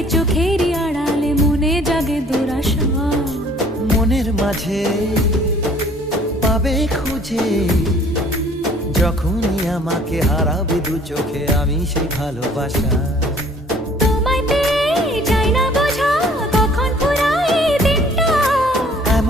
ওই চোখেরই আড়ালে মনে জাগে দুরাশা। মনের মাঝে পাবে খুঁজে, যখনই আমাকে হারাবে দু চোখে, আমি সেই ভালোবাসা।